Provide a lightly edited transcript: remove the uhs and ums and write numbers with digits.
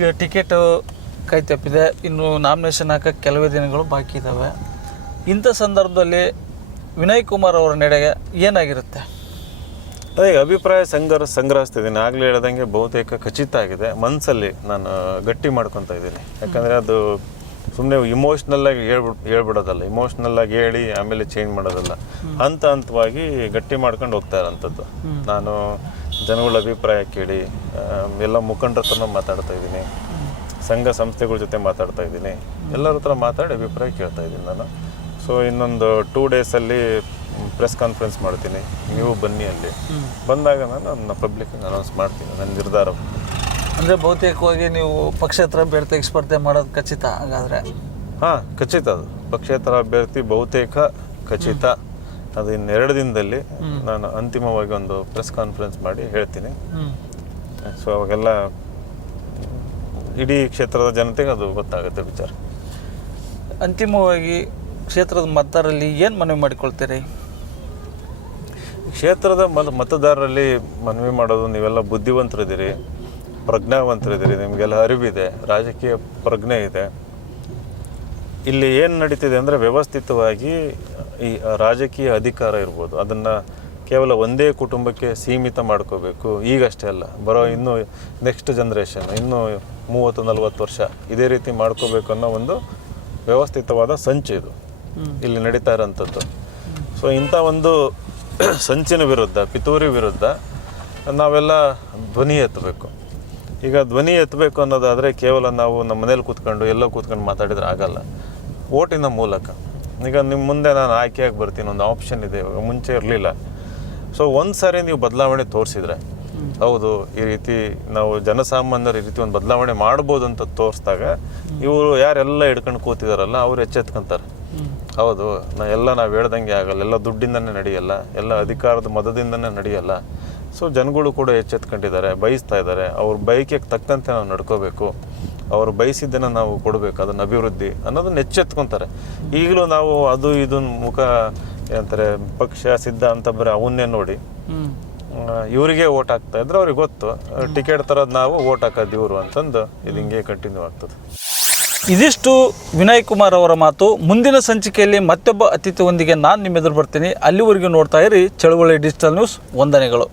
ಈಗ ಟಿಕೆಟು ಕೈ ತಪ್ಪಿದೆ, ಇನ್ನು ನಾಮಿನೇಷನ್ ಹಾಕೋಕ್ಕೆ ಕೆಲವೇ ದಿನಗಳು ಬಾಕಿ ಇದ್ದಾವೆ. ಇಂಥ ಸಂದರ್ಭದಲ್ಲಿ ವಿನಯ್ ಕುಮಾರ್ ಅವರ ನಡೆಗೆ ಏನಾಗಿರುತ್ತೆ? ಅದೇ ಅಭಿಪ್ರಾಯ ಸಂಗ್ರಹಿಸ್ತಿದ್ದೀನಿ. ಆಗಲೇ ಹೇಳ್ದಂಗೆ ಬಹುತೇಕ ಖಚಿತ ಆಗಿದೆ. ಮನಸ್ಸಲ್ಲಿ ನಾನು ಗಟ್ಟಿ ಮಾಡ್ಕೊತಾ ಇದ್ದೀನಿ. ಯಾಕಂದರೆ ಅದು ಸುಮ್ಮನೆ ಇಮೋಷ್ನಲ್ಲಾಗಿ ಹೇಳ್ಬಿಡೋದಲ್ಲ, ಇಮೋಷ್ನಲ್ಲಾಗಿ ಹೇಳಿ ಆಮೇಲೆ ಚೇಂಜ್ ಮಾಡೋದಲ್ಲ, ಹಂತವಾಗಿ ಗಟ್ಟಿ ಮಾಡ್ಕೊಂಡು ಹೋಗ್ತಾ ಇರೋಂಥದ್ದು. ನಾನು ಜನಗಳ ಅಭಿಪ್ರಾಯ ಕೇಳಿ ಎಲ್ಲ ಮುಖಂಡರ ಹತ್ರನೂ ಮಾತಾಡ್ತಾ ಇದ್ದೀನಿ, ಸಂಘ ಸಂಸ್ಥೆಗಳ ಜೊತೆ ಮಾತಾಡ್ತಾ ಇದ್ದೀನಿ, ಎಲ್ಲರ ಹತ್ರ ಮಾತಾಡಿ ಅಭಿಪ್ರಾಯ ಕೇಳ್ತಾ ಇದ್ದೀನಿ ನಾನು. ಸೊ ಇನ್ನೊಂದು 2 ಡೇಸಲ್ಲಿ ಪ್ರೆಸ್ ಕಾನ್ಫರೆನ್ಸ್ ಮಾಡ್ತೀನಿ, ನೀವು ಬನ್ನಿ. ಅಲ್ಲಿ ಬಂದಾಗ ನಾನು ಅದನ್ನ ಪಬ್ಲಿಕ್ಗೆ ಅನೌನ್ಸ್ ಮಾಡ್ತೀನಿ ನನ್ನ ನಿರ್ಧಾರ. ಅಂದರೆ ಬಹುತೇಕವಾಗಿ ನೀವು ಪಕ್ಷೇತರ ಅಭ್ಯರ್ಥಿ ಸ್ಪರ್ಧೆ ಮಾಡೋದು ಖಚಿತ ಹಾಗಾದರೆ? ಹಾಂ, ಖಚಿತ. ಅದು ಪಕ್ಷೇತರ ಅಭ್ಯರ್ಥಿ ಬಹುತೇಕ ಖಚಿತ. ಅದು ಇನ್ನು 2 ದಿನದಲ್ಲಿ ನಾನು ಅಂತಿಮವಾಗಿ ಒಂದು ಪ್ರೆಸ್ ಕಾನ್ಫರೆನ್ಸ್ ಮಾಡಿ ಹೇಳ್ತೀನಿ. ಸೊ ಅವಾಗೆಲ್ಲ ಇಡೀ ಕ್ಷೇತ್ರದ ಜನತೆಗೆ ಅದು ಗೊತ್ತಾಗುತ್ತೆ ವಿಚಾರ. ಅಂತಿಮವಾಗಿ ಕ್ಷೇತ್ರದ ಮತದಾರರಲ್ಲಿ ಏನು ಮನವಿ ಮಾಡಿಕೊಳ್ತೀರಿ? ಕ್ಷೇತ್ರದ ಮತದಾರರಲ್ಲಿ ಮನವಿ ಮಾಡೋದು, ನೀವೆಲ್ಲ ಬುದ್ಧಿವಂತರಿದ್ದೀರಿ, ಪ್ರಜ್ಞಾವಂತರಿದ್ದೀರಿ, ನಿಮಗೆಲ್ಲ ಅರಿವಿದೆ, ರಾಜಕೀಯ ಪ್ರಜ್ಞೆ ಇದೆ. ಇಲ್ಲಿ ಏನು ನಡೀತಿದೆ ಅಂದರೆ ವ್ಯವಸ್ಥಿತವಾಗಿ ಈ ರಾಜಕೀಯ ಅಧಿಕಾರ ಇರ್ಬೋದು, ಅದನ್ನು ಕೇವಲ ಒಂದೇ ಕುಟುಂಬಕ್ಕೆ ಸೀಮಿತ ಮಾಡ್ಕೋಬೇಕು. ಈಗಷ್ಟೇ ಅಲ್ಲ, ಬರೋ ಇನ್ನೂ ನೆಕ್ಸ್ಟ್ ಜನ್ರೇಷನ್ ಇನ್ನೂ 30-40 ವರ್ಷ ಇದೇ ರೀತಿ ಮಾಡ್ಕೋಬೇಕು ಅನ್ನೋ ಒಂದು ವ್ಯವಸ್ಥಿತವಾದ ಸಂಚು ಇದು ಇಲ್ಲಿ ನಡೀತಾ ಇರೋಂಥದ್ದು. ಸೊ ಇಂಥ ಒಂದು ಸಂಚಿನ ವಿರುದ್ಧ, ಪಿತೂರಿ ವಿರುದ್ಧ ನಾವೆಲ್ಲ ಧ್ವನಿ ಎತ್ತಬೇಕು. ಈಗ ಧ್ವನಿ ಎತ್ತಬೇಕು ಅನ್ನೋದಾದರೆ ಕೇವಲ ನಾವು ನಮ್ಮ ಮನೇಲಿ ಕೂತ್ಕೊಂಡು ಎಲ್ಲೋ ಕೂತ್ಕೊಂಡು ಮಾತಾಡಿದ್ರೆ ಆಗಲ್ಲ, ಓಟಿನ ಮೂಲಕ. ಈಗ ನಿಮ್ಮ ಮುಂದೆ ನಾನು ಆಯ್ಕೆಯಾಗಿ ಬರ್ತೀನಿ, ಒಂದು ಆಪ್ಷನ್ ಇದೆ, ಇವಾಗ ಮುಂಚೆ ಇರಲಿಲ್ಲ. ಸೊ ಒಂದು ಸಾರಿ ನೀವು ಬದಲಾವಣೆ ತೋರಿಸಿದ್ರೆ, ಹೌದು ಈ ರೀತಿ ನಾವು ಜನಸಾಮಾನ್ಯರು ಈ ರೀತಿ ಒಂದು ಬದಲಾವಣೆ ಮಾಡ್ಬೋದು ಅಂತ ತೋರಿಸಿದಾಗ ಇವರು ಯಾರೆಲ್ಲ ಹಿಡ್ಕೊಂಡು ಕೂತಿದಾರಲ್ಲ ಅವ್ರು ಎಚ್ಚೆತ್ಕೊಂತಾರೆ. ಹೌದು, ನಾವು ಹೇಳ್ದಂಗೆ ಆಗಲ್ಲ, ಎಲ್ಲ ದುಡ್ಡಿಂದನೇ ನಡೆಯಲ್ಲ, ಎಲ್ಲ ಅಧಿಕಾರದ ಮದದಿಂದನೇ ನಡೆಯಲ್ಲ. ಸೊ ಜನಗಳು ಕೂಡ ಎಚ್ಚೆತ್ಕೊಂಡಿದ್ದಾರೆ, ಬಯಸ್ತಾ ಇದ್ದಾರೆ. ಅವ್ರ ಬಯಕೆಗೆ ತಕ್ಕಂತೆ ನಾವು ನಡ್ಕೋಬೇಕು, ಅವರು ಬಯಸಿದ್ದನ್ನು ನಾವು ಕೊಡಬೇಕು, ಅದನ್ನು ಅಭಿವೃದ್ಧಿ ಅನ್ನೋದನ್ನ ಎಚ್ಚೆತ್ಕೊತಾರೆ. ಈಗಲೂ ನಾವು ಅದು ಇದನ್ನ ಮುಖ ಏನಂತಾರೆ ಪಕ್ಷ ಸಿದ್ಧಾಂತ ಬರೀ ಅವನ್ನೇ ನೋಡಿ ಇವರಿಗೆ ಓಟ್ ಹಾಕ್ತಾ ಇದ್ರೆ ಅವ್ರಿಗೆ ಗೊತ್ತು, ಟಿಕೆಟ್ ತರೋದು ನಾವು, ಓಟ್ ಹಾಕೋದು ಇವರು ಅಂತಂದು ಇದು ಹಿಂಗೆ ಕಂಟಿನ್ಯೂ ಆಗ್ತದೆ. ಇದಿಷ್ಟು ವಿನಯ್ ಕುಮಾರ್ ಅವರ ಮಾತು. ಮುಂದಿನ ಸಂಚಿಕೆಯಲ್ಲಿ ಮತ್ತೊಬ್ಬ ಅತಿಥಿಯೊಂದಿಗೆ ನಾನು ನಿಮ್ಮ ಎದುರು ಬರ್ತೀನಿ. ಅಲ್ಲಿವರೆಗೂ ನೋಡ್ತಾ ಇರಿ ಚಳುವಳಿ ಡಿಜಿಟಲ್ ನ್ಯೂಸ್. ವಂದನೆಗಳು.